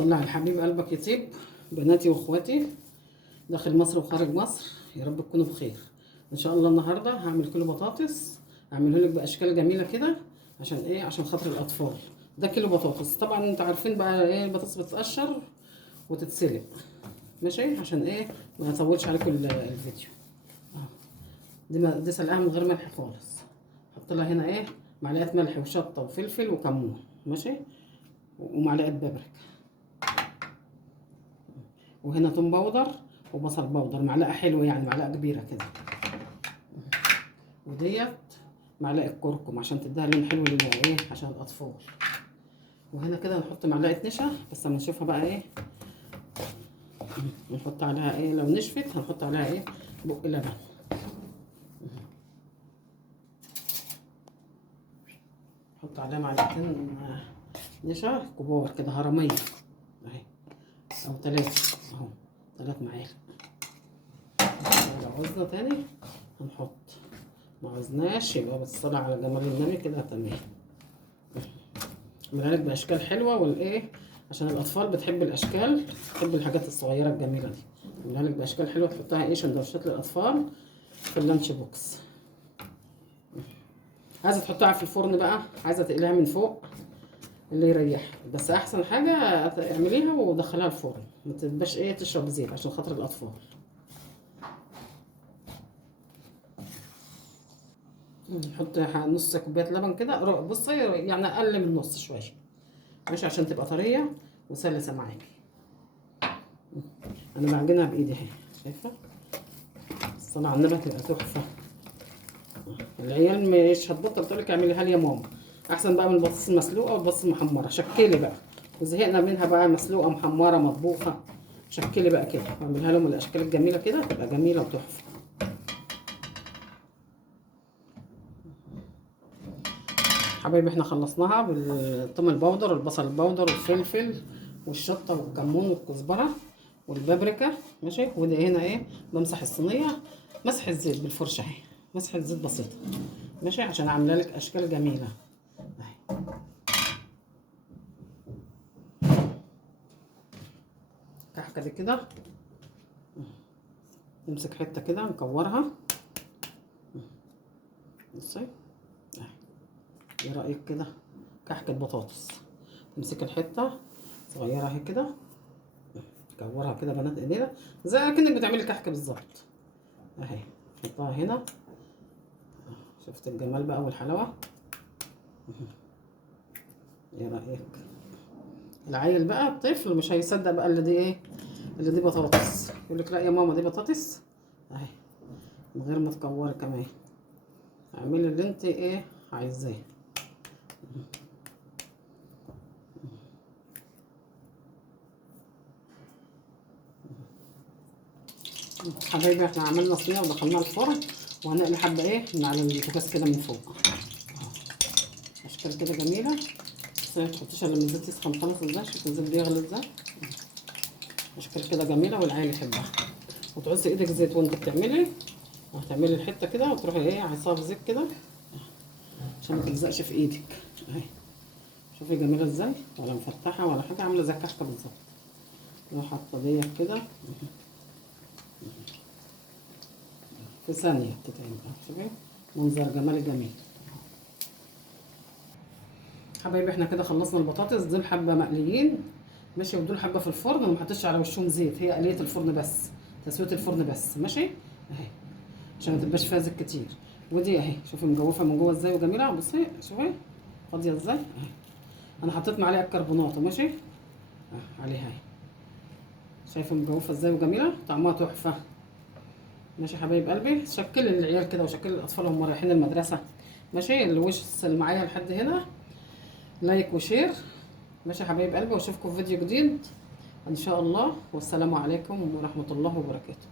صلي على الحبيب قلبك يطيب. بناتي واخواتي داخل مصر وخارج مصر، يا رب تكونوا بخير ان شاء الله. النهارده هعمل كيلو بطاطس، هعمله لك باشكال جميله كده. عشان ايه؟ عشان خاطر الاطفال. ده كيلو بطاطس، طبعا انتوا عارفين بقى ايه، البطاطس بتتقشر وتتسلق. ماشي؟ عشان ايه ما اطولش عليكم الفيديو. دي سلقاها من غير ملح خالص. حط لها هنا ايه، معلقه ملح وشطه وفلفل وكمون. ماشي؟ ومعلقه بابريكا، وهنا توم باودر وبصل باودر، معلقه حلوه يعني، معلقه كبيره كده. وديت معلقه كركم عشان تديها لون حلو ايه، عشان الاطفال. وهنا كده نحط معلقه نشا، بس اما نشوفها بقى ايه نحط عليها ايه. لو نشفت هنحط عليها ايه، بق لبن. نحط عليها معلقتين نشا كبار كده، هرميه اهي، او 3 اهو، 3 معالق. لو عوزنا تاني هنحط، ما عوزناش يبقى بالصلاة على جمال النبي كده تمام. عاملها لك باشكال حلوه والايه، عشان الاطفال بتحب الاشكال، بتحب الحاجات الصغيره الجميله دي. عاملها لك باشكال حلوه تحطها ايه، سندوتشات للاطفال في اللانش بوكس. عايزه تحطها في الفرن بقى، عايزه تقليها من فوق، اللي يريحك. بس احسن حاجه اعمليها ودخليها الفرن، ما تبقاش ايه تشرب زيت عشان خاطر الاطفال. نحط نص كوبايه لبن كده، بصي يعني اقل من نص شويه. ماشي؟ عشان تبقى طريه وسلسه معاكي. انا بعجنها بايدي اهي، شايفه؟ الصلاة على النبي هتبقى تحفه. العيال مش هتبطل تقولك اعمليها لي يا ماما. احسن بقى من البطاطس المسلوقه والبطاطس المحمره. شكلي بقى، وزهقنا منها بقى، مسلوقه محمره مطبوخه. شكلي بقى كده واعملها لهم الاشكال الجميله كده، تبقى جميله وتحفه. حبايبي احنا خلصناها بالثوم البودر والبصل البودر والفلفل والشطه والكمون والكزبره والبابريكا. ماشي؟ ودي هنا ايه، بمسح الصينيه مسحه زيت بالفرشه اهي، مسحه زيت بسيطه. ماشي؟ عشان عامله لك اشكال جميله اهي. كحكه دي كده، نمسك حته كده نكورها. بصي اهي، ايه رايك كده؟ كحكه بطاطس. تمسك الحته صغيره اهي كده، كورها كده بنات ايدينا زي كأنك بتعملي كحكه بالظبط اهي. حطها هنا، شفت الجمال بقى والحلاوه؟ ايه رايك؟ العيل بقى الطفل مش هيصدق بقى اللي دي ايه، اللي دي بطاطس. يقول لك لا يا ماما دي بطاطس اهي، من غير ما تكوري كمان. اعملي اللي انت ايه عايزاه. حبايبي احنا عملنا صينيه ودخلناها الفرن، وهنقلي حبه ايه من على البوتاجاز كده من فوق. اشكال كده جميله. بس ما تحطيش الا لما الزيت يسخن خالص. ازاي؟ شوفي الزيت بيغلي ازاي. اشكال كده جميله والعيال يحبها. وتعصي ايدك زيت وانت بتعملي، وهتعملي الحته كده وتروحي ايه عصاها بزيت كده عشان ما تلزقش في ايدك اهي. شوفي جميله ازاي، ولا مفتحه ولا حاجه، عامله زي الكحكه بالظبط. لو حاطه ديت كده في ثانيه بتتعمل. شوفي منظر جمالي جميل. حبايبي احنا كده خلصنا البطاطس. دول حبه مقليين ماشي، ودول حبه في الفرن وما حطيتش على وشهم زيت، هي قليه الفرن بس، تسويه الفرن بس. ماشي اهي، عشان ما تبقاش فيها زيت كتير. ودي اهي شوفي مجوفه من جوه ازاي وجميله. بصي شوفي فاضيه ازاي اهي. انا حطيت معلقه كربونات ماشي عليها اهي. شايفه مجوفه ازاي وجميله، طعمها تحفه. ماشي حبايب قلبي، شكل العيال كده وشكل الاطفال وهم رايحين المدرسه. ماشي؟ اللي وصل معايا لحد هنا لايك وشير. ماشي حبايب قلبي، واشوفكم في فيديو جديد ان شاء الله. والسلام عليكم ورحمه الله وبركاته.